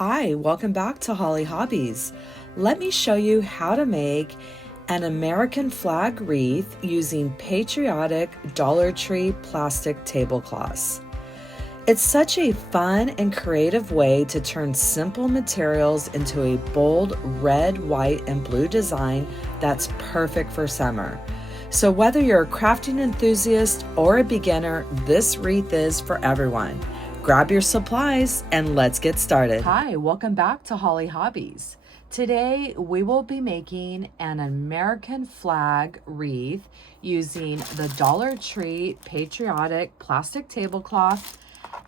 Hi, welcome back to Hollie Hobbies. Let me show you how to make an American flag wreath using Patriotic Dollar Tree plastic tablecloths. It's such a fun and creative way to turn simple materials into a bold red, white, and blue design that's perfect for summer. So whether you're a crafting enthusiast or a beginner, this wreath is for everyone. Grab your supplies and let's get started. Hi, welcome back to Hollie Hobbies. Today we will be making an American flag wreath using the Dollar Tree Patriotic plastic tablecloth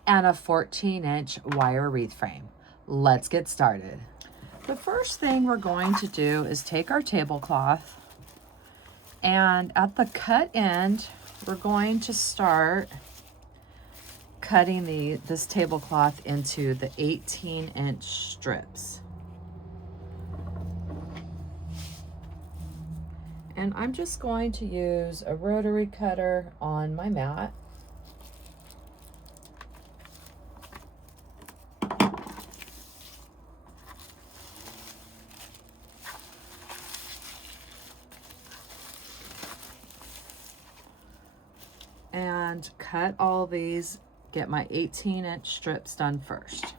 and a 14-inch wire wreath frame. Let's get started. The first thing we're going to do is take our tablecloth, and at the cut end, we're going to start cutting this tablecloth into the 18-inch strips. And I'm just going to use a rotary cutter on my mat. And cut all these, get my 18-inch strips done first.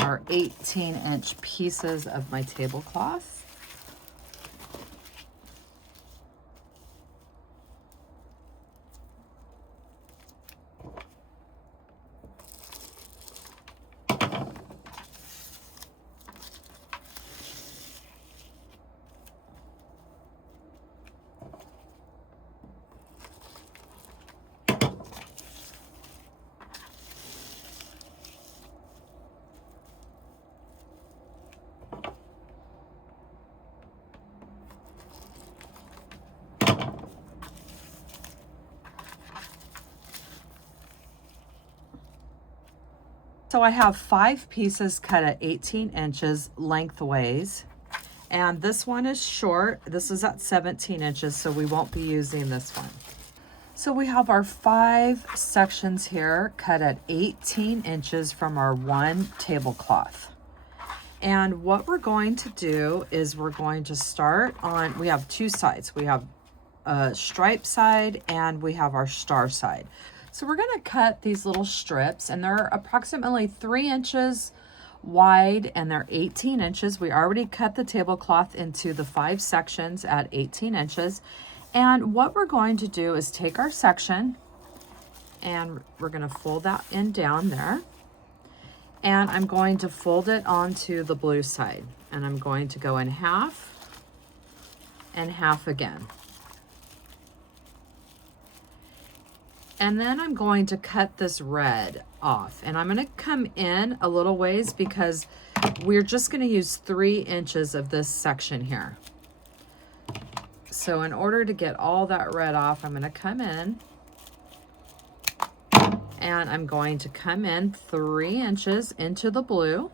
Our 18-inch pieces of my tablecloth. So I have 5 pieces cut at 18 inches lengthways, and this one is short. This is at 17 inches, so we won't be using this one. So we have our 5 sections here cut at 18 inches from our one tablecloth. And what we're going to do is we're going to start on, we have 2 sides. We have a stripe side and we have our star side. So we're going to cut these little strips, and they're approximately 3 inches wide and they're 18 inches. We already cut the tablecloth into the 5 sections at 18 inches. And what we're going to do is take our section and we're going to fold that in down there. And I'm going to fold it onto the blue side. And I'm going to go in half and half again. And then I'm going to cut this red off, and I'm going to come in a little ways because we're just going to use 3 inches of this section here. So in order to get all that red off, I'm going to come in, and I'm going to come in 3 inches into the blue.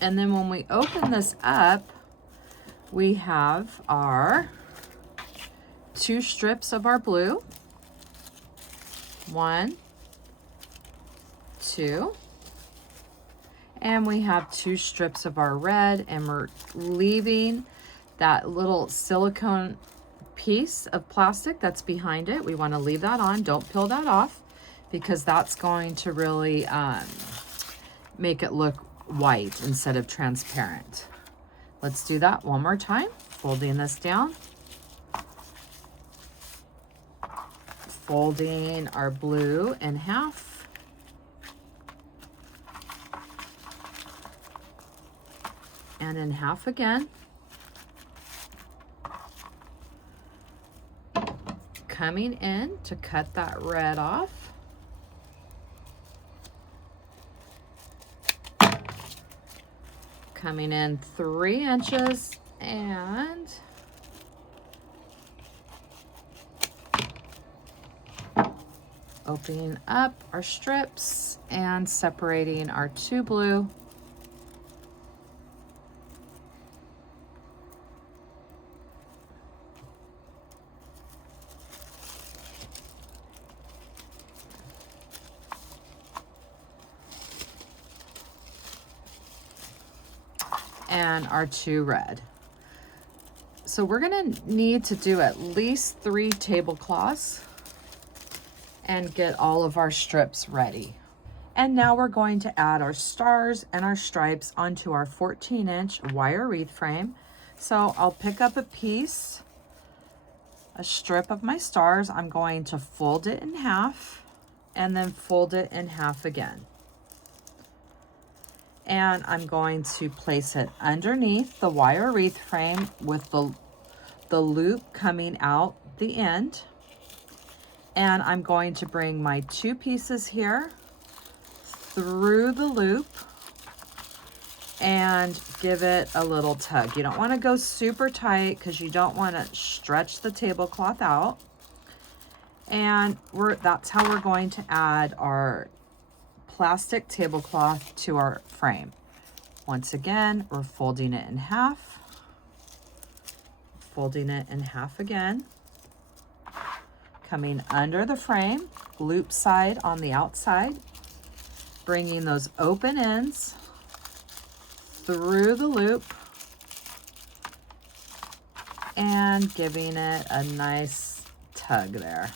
And then when we open this up, we have our 2 strips of our blue. 1, 2. And we have 2 strips of our red, and we're leaving that little silicone piece of plastic that's behind it. We want to leave that on. Don't peel that off because that's going to really make it look white instead of transparent. Let's do that one more time. Folding this down. Folding our blue in half. And in half again. Coming in to cut that red off. Coming in 3 inches and opening up our strips and separating our 2 blue and our 2 red. So we're gonna need to do at least 3 tablecloths and get all of our strips ready. And now we're going to add our stars and our stripes onto our 14-inch wire wreath frame. So I'll pick up a piece, a strip of my stars. I'm going to fold it in half and then fold it in half again. And I'm going to place it underneath the wire wreath frame with the loop coming out the end. And I'm going to bring my 2 pieces here through the loop and give it a little tug. You don't want to go super tight because you don't want to stretch the tablecloth out. And that's how we're going to add our plastic tablecloth to our frame. Once again, we're folding it in half, folding it in half again, coming under the frame, loop side on the outside, bringing those open ends through the loop and giving it a nice tug there.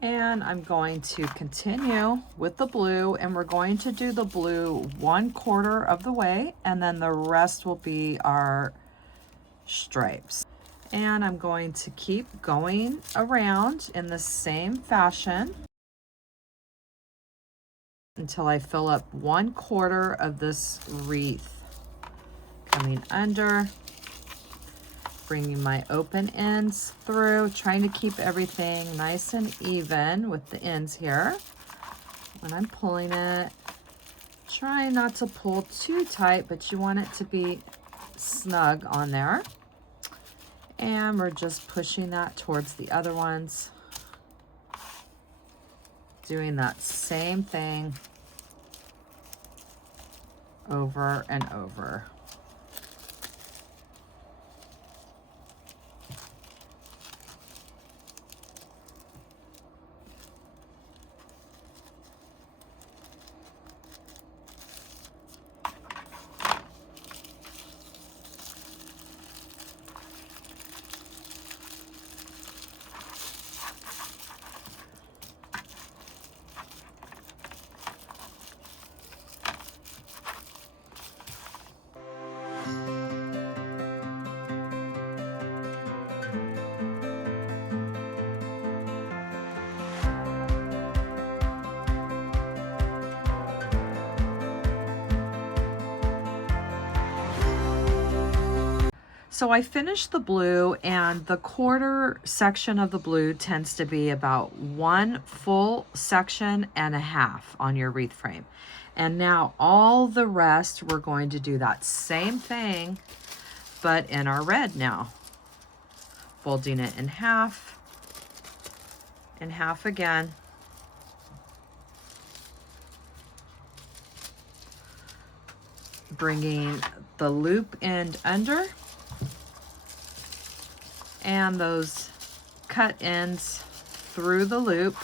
And I'm going to continue with the blue, and we're going to do the blue 1/4 of the way, and then the rest will be our stripes. And I'm going to keep going around in the same fashion until I fill up 1/4 of this wreath. Coming under, bringing my open ends through, trying to keep everything nice and even with the ends here. When I'm pulling it, try not to pull too tight, but you want it to be snug on there. And we're just pushing that towards the other ones. Doing that same thing over and over. So I finished the blue, and the quarter section of the blue tends to be about 1 full section and a half on your wreath frame. And now all the rest, we're going to do that same thing, but in our red now. Folding it in half again. Bringing the loop end under. And those cut ends through the loop,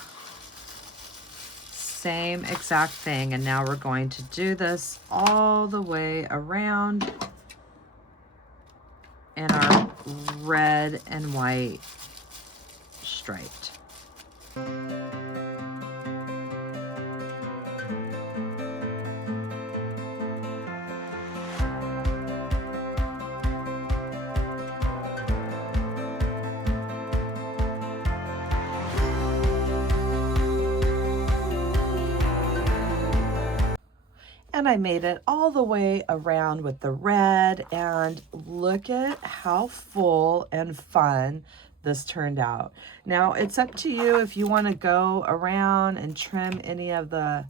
same exact thing. And now we're going to do this all the way around in our red and white striped. And I made it all the way around with the red, and look at how full and fun this turned out. Now it's up to you if you want to go around and trim any of the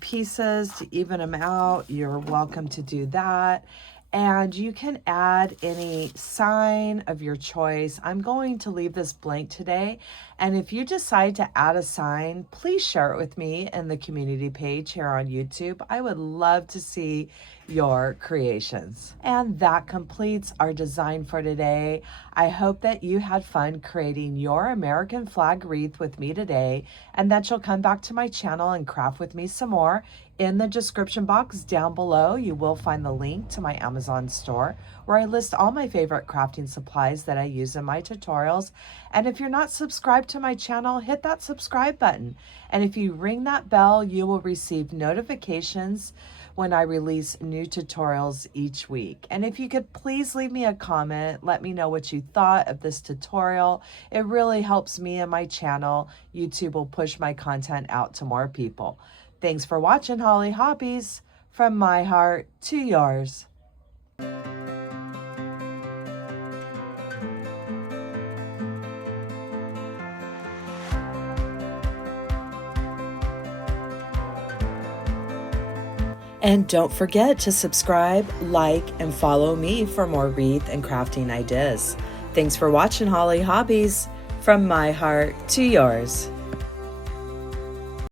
pieces to even them out. You're welcome to do that. And you can add any sign of your choice. I'm going to leave this blank today. And if you decide to add a sign, please share it with me in the community page here on YouTube. I would love to see your creations. And that completes our design for today. I hope that you had fun creating your American flag wreath with me today, and that you'll come back to my channel and craft with me some more. In the description box down below, you will find the link to my Amazon store where I list all my favorite crafting supplies that I use in my tutorials. And if you're not subscribed to my channel, hit that subscribe button. And if you ring that bell, you will receive notifications when I release new tutorials each week. And if you could please leave me a comment, let me know what you thought of this tutorial. It really helps me and my channel. YouTube will push my content out to more people. Thanks for watching, Hollie Hobbies. From my heart to yours. And don't forget to subscribe, like, and follow me for more wreath and crafting ideas. Thanks for watching, Hollie Hobbies. From my heart to yours.